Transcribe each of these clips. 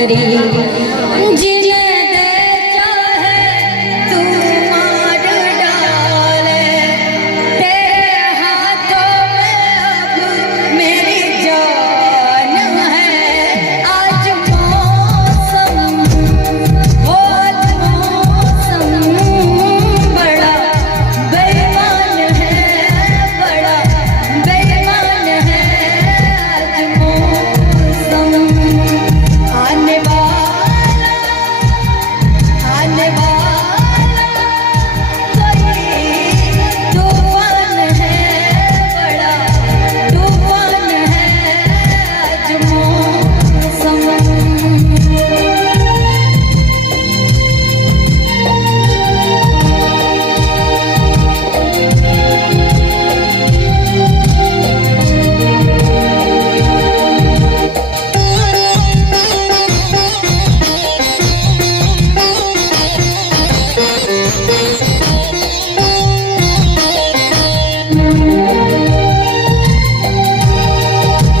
तेरी जिन्हें दे चाहे तू मार डाले, तेरे हाथों में अब मेरी जान है। आज मौसम बड़ा बेईमान है, बड़ा बेईमान है। आज मौसम आने वाला कोई तूफान है, बड़ा तूफान है। आज मौसम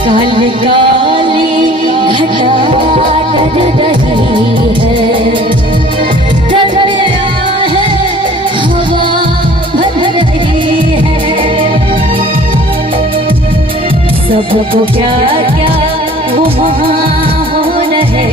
काली काली घटा डर रही है, डर गया है हवा भर रही है। सबको क्या क्या वो वहाँ हो रहे